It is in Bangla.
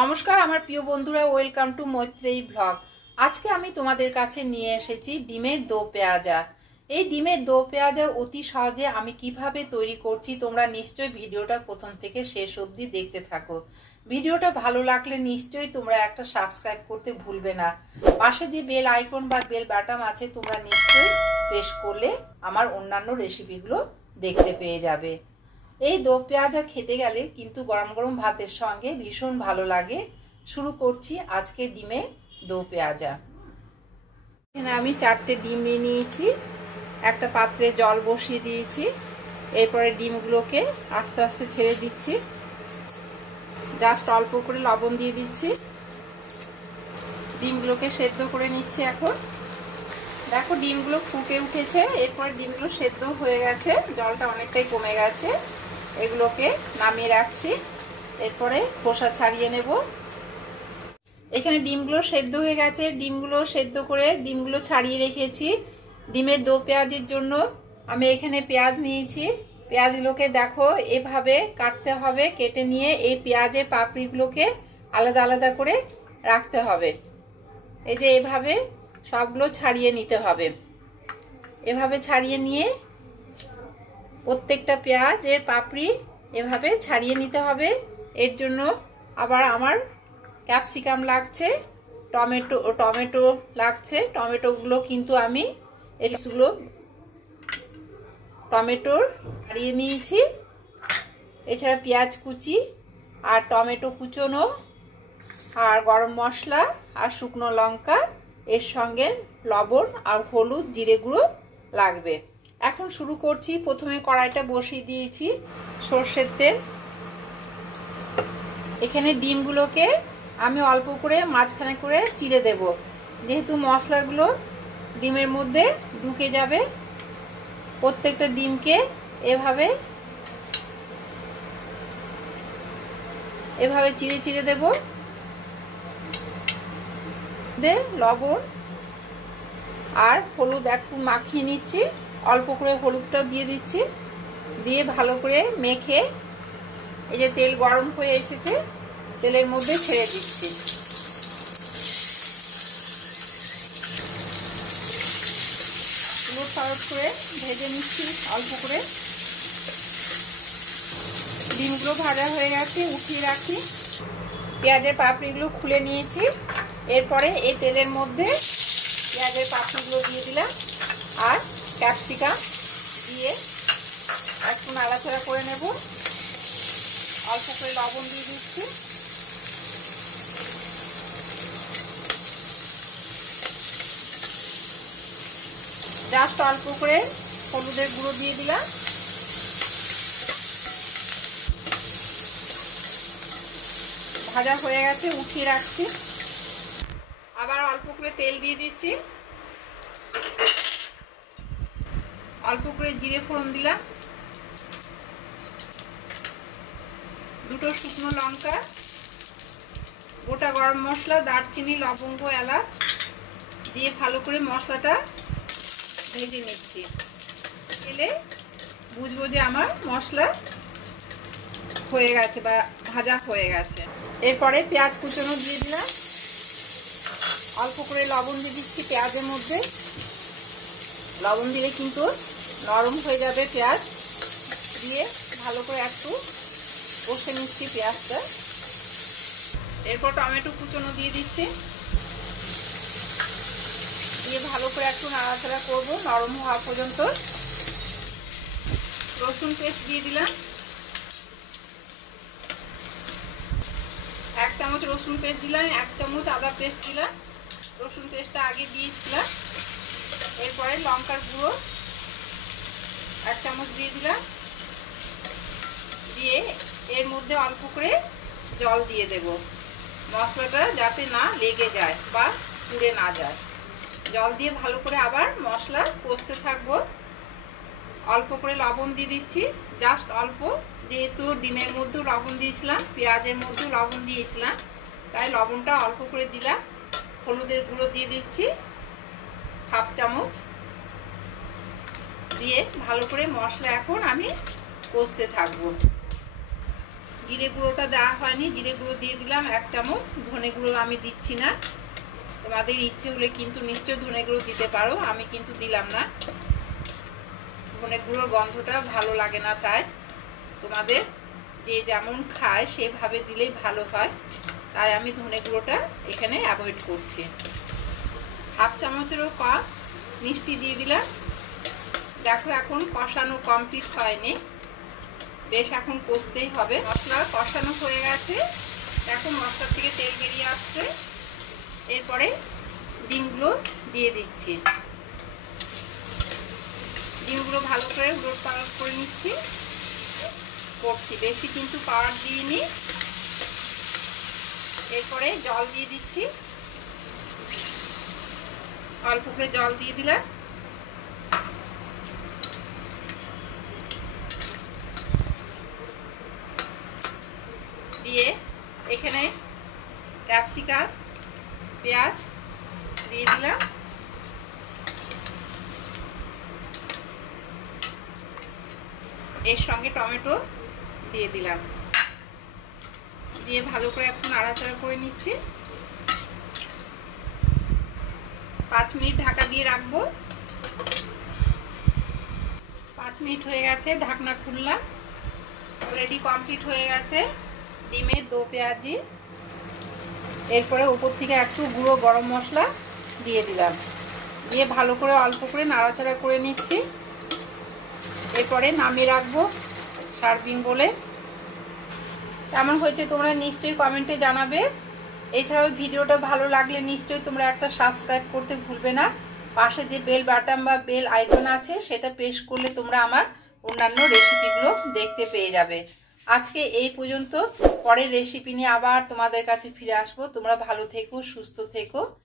নমস্কার আমার প্রিয় বন্ধুরা, ওয়েলকাম টু মৈত্রেয়ী ব্লগ। আজকে আমি তোমাদের কাছে নিয়ে এসেছি ডিমের দো পেঁয়াজা। এই ডিমের দো পেঁয়াজা অতি সহজে আমি কিভাবে তৈরি করছি তোমরা নিশ্চয়ই ভিডিওটা প্রথম থেকে শেষ অবধি দেখতে থাকো। ভিডিওটা ভালো লাগলে নিশ্চয়ই তোমরা একটা সাবস্ক্রাইব করতে ভুলবে না। পাশে যে বেল আইকন বা বেল বাটন আছে তোমরা নিশ্চয়ই প্রেস করলে আমার অন্যান্য রেসিপিগুলো দেখতে পেয়ে যাবে। এই দো পেঁয়াজা খেতে গেলে কিন্তু গরম গরম ভাতের সঙ্গে ভীষণ ভালো লাগে। শুরু করছি আজকে ডিমের দো পেঁয়াজা। এখানে আমি 4টে ডিম নিয়ে নিয়েছি, একটা পাত্রে জল বসিয়ে দিয়েছি। এরপরে ডিমগুলোকে আস্তে আস্তে ছেড়ে দিচ্ছি, জাস্ট অল্প করে লবণ দিয়ে দিচ্ছি। ডিমগুলোকে সেদ্ধ করে নিচ্ছি। এখন দেখো ডিমগুলো ফুটে উঠেছে, এরপরে ডিমগুলো সেদ্ধ হয়ে গেছে, জলটা অনেকটাই কমে গেছে। এগুলোকে নামিয়ে রাখছি, এরপরে খোসা ছাড়িয়ে নেব। এখানে ডিমগুলো সেদ্ধ হয়ে গেছে, ডিমগুলো সেদ্ধ করে ডিমগুলো ছাড়িয়ে রেখেছি। ডিমের দো পেঁয়াজের জন্য আমি এখানে পেঁয়াজ নিয়েছি। পেঁয়াজগুলোকে দেখো এভাবে কাটতে হবে, কেটে নিয়ে এই পেঁয়াজের পাপড়িগুলোকে আলাদা আলাদা করে রাখতে হবে। এই যে এভাবে সবগুলো ছাড়িয়ে নিতে হবে। এভাবে ছাড়িয়ে নিয়ে প্রত্যেকটা পেঁয়াজের পাপড়ি এভাবে ছাড়িয়ে নিতে হবে। এর জন্য আবার আমার ক্যাপসিকাম লাগছে, টমেটো লাগছে। টমেটোগুলো কিন্তু আমি এগুলো টমেটোর ছাড়িয়ে নিয়েছি। এছাড়া পেঁয়াজ কুচি আর টমেটো কুচোনো আর গরম মশলা আর শুকনো লঙ্কা, এর সঙ্গে লবণ আর হলুদ জিরে গুঁড়ো লাগবে। এখন শুরু করছি। প্রথমে কড়াইটা বসিয়ে দিয়েছি সর্ষের তেল। এখানে ডিমগুলোকে আমি অল্প করে মাঝখানে করে চিড়ে দেব, যেহেতু মশলাগুলো ডিমের মধ্যে ঢুকে যাবে। প্রত্যেকটা ডিমকে এভাবে চিড়ে চিড়ে দেব। লবণ আর হলুদ একটু মাখিয়ে নিচ্ছি, অল্প করে হলুদটাও দিয়ে দিচ্ছি। দিয়ে ভালো করে মেখে এই যে তেল গরম হয়ে এসেছে, তেলের মধ্যে ছেড়ে দিচ্ছি। উলট পালট করে ভেজে নিচ্ছি অল্প করে। ডিমগুলো ভাজা হয়ে গেছে, উঠিয়ে রাখি। পেঁয়াজের পাপড়িগুলো খুলে নিয়েছি। এরপরে এই তেলের মধ্যে পেঁয়াজের পাপড়িগুলো দিয়ে দিলাম আর ক্যাপসিকাম দিয়ে একটু নাড়াচাড়া করে নেব। অল্প করে লবণ দিয়ে দিচ্ছি। জাস্ট অল্প করে হলুদের গুঁড়ো দিয়ে দিলাম। ভাজা হয়ে গেছে, উঠিয়ে রাখছি। আবার অল্প করে তেল দিয়ে দিচ্ছি, অল্প করে জিরে ফোড়ন দিলাম, দুটো শুকনো লঙ্কা, গোটা গরম মশলা, দারচিনি, লবঙ্গ, এলাচ দিয়ে ভালো করে মশলাটা ভেজে নিচ্ছি। তেলে বুঝবো যে আমার মশলা হয়ে গেছে বা ভাজা হয়ে গেছে। এরপরে পেঁয়াজ কুচনো দিয়ে দিলাম, অল্প করে লবণ দিয়ে দিচ্ছি পেঁয়াজের মধ্যে। লবণ দিলে কিন্তু নরম হয়ে যাবে পেঁয়াজ। দিয়ে ভালো করে একটু কষে নিচ্ছি পেঁয়াজটা। এরপর টমেটো কুচনো দিয়ে দিচ্ছি, দিয়ে ভালো করে একটু নাড়াচাড়া করবো নরম হওয়া পর্যন্ত। রসুন পেস্ট দিয়ে দিলাম, 1 চামচ রসুন পেস্ট দিলাম, 1 চামচ আদা পেস্ট দিলাম। রসুন পেস্টটা আগে দিয়েছিলাম। এরপরে লঙ্কার গুঁড়ো 1 চামচ দিয়ে দিলাম। দিয়ে এর মধ্যে অল্প করে জল দিয়ে দেব, মশলাটা যাতে না লেগে যায় বা পুড়ে না যায়। জল দিয়ে ভালো করে আবার মশলা কষতে থাকবো। অল্প করে লবণ দিয়ে দিচ্ছি, জাস্ট অল্প, যেহেতু ডিমের মধ্যেও লবণ দিয়েছিলাম, পেঁয়াজের মধ্যেও লবণ দিয়েছিলাম, তাই লবণটা অল্প করে দিলাম। হলুদের গুঁড়ো দিয়ে দিচ্ছি 1/2 চামচ। দিয়ে ভালো করে মশলা এখন আমি কষতে থাকবো। জিরে গুঁড়োটা দেওয়া হয়নি, জিরে গুঁড়ো দিয়ে দিলাম 1 চামচ। ধনে গুঁড়ো আমি দিচ্ছি না, তোমাদের ইচ্ছে হলে কিন্তু নিশ্চয়ই ধনে গুঁড়ো দিতে পারো, আমি কিন্তু দিলাম না। ধনে গুঁড়োর গন্ধটা ভালো লাগে না, তাই তোমাদের যে যেমন খায় সেভাবে দিলেই ভালো হয়, তাই আমি ধনে গুঁড়োটা এখানে অ্যাভয়েড করছি। 1/2 চামচেরও কম মিষ্টি দিয়ে দিলাম। দেখো এখন কষানো কমপ্লিট হয়নি, বেশ এখন কষতেই হবে। মশলা কষানো হয়ে গেছে, দেখো মশলা থেকে তেল বেরিয়ে আসছে। এরপরে ডিমগুলো দিয়ে দিচ্ছি, ডিমগুলো ভালো করে উলট পালট করে নিচ্ছি, করছি, বেশি কিন্তু পাউডার দিইনি। এরপরে জল দিয়ে দিচ্ছি, অল্প করে জল দিয়ে দিলাম। দিয়ে এখানে ক্যাপসিকাম, পেঁয়াজ দিয়ে দিলাম। এর সঙ্গে টমেটো দিয়ে দিলাম, দিয়ে ভালো করে একটু নাড়াচাড়া করে নিচ্ছি। 5 মিনিট ঢাকা দিয়ে রাখবো। 5 মিনিট হয়ে গেছে, ঢাকনা খুললাম। অলরেডি কমপ্লিট হয়ে গেছে ডিমের দো পেঁয়াজি। এরপরে উপর থেকে একটু গুঁড়ো গরম মশলা দিয়ে দিলাম, দিয়ে ভালো করে অল্প করে নাড়াচাড়া করে নিচ্ছি। এরপরে নামিয়ে রাখবো সার্ভিং বলে। কেমন হয়েছে তোমরা নিশ্চয়ই কমেন্টে জানাবে। এছাড়াও ভিডিওটা ভালো লাগলে নিশ্চয়ই তোমরা একটা সাবস্ক্রাইব করতে ভুলবে না। পাশে যে বেল বাটন বা বেল আইকন আছে সেটা প্রেস করলে তোমরা আমার অন্যান্য রেসিপিগুলো দেখতে পেয়ে যাবে। আজকে এই পর্যন্ত, পরের রেসিপি নিয়ে আবার তোমাদের কাছে ফিরে আসবো। তোমরা ভালো থেকো, সুস্থ থেকো।